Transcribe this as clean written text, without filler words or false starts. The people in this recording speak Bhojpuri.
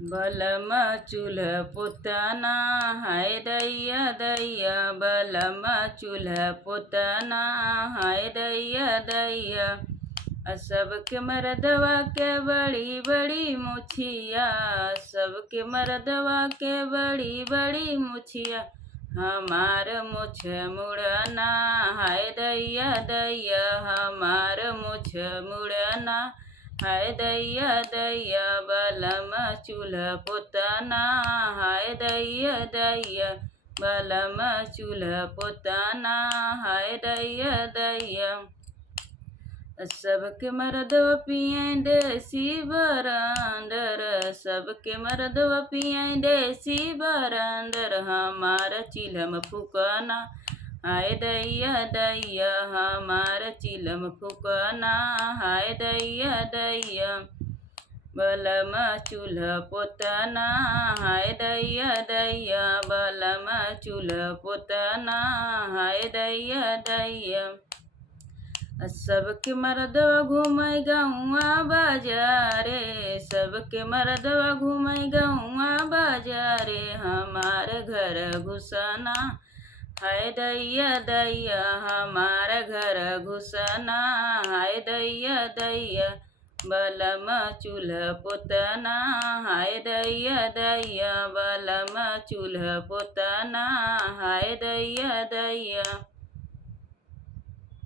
बलम चूल्ह पुतना हाय दैया दैया, बलम चूल्ह पुतना हाय दैया दैया। सबके मर्दवा के बड़ी बड़ी मुछिया, सबके मर्दवा के बड़ी बड़ी मुछिया। हमार मुछ मुड़ना हाय दैया दैया, हमार मुछ मुड़ना हाय दैया दैया। बलम चूल्ह पुतना हाय दैया दैया, बलम चूल्ह पुतना हाय दैया दैया। सबके मर्दवा पिए देसी बरंदर, सबके मर्दवा पिए देसी बरंदर। हमार चिलम फुकना हाय दैया दैया, हमार चिलम फुकना हाय दैया दैया। बलम चूल्ह पुतना हाय दैया दैया, बलम चूल्ह पुतना हाय दैया दैया। सबके मर्दवा घूमै गौआ बाजारे, सबके मर्दवा घूमै गौआ बाजारे। हमार घर घुसना हाय दैया दैया, हमार घर घुसना हाय दैया दैया। बलम चूल्ह पुतना हाय दैया दैया, बलम चूल्ह पुतना हाय दैया दैया।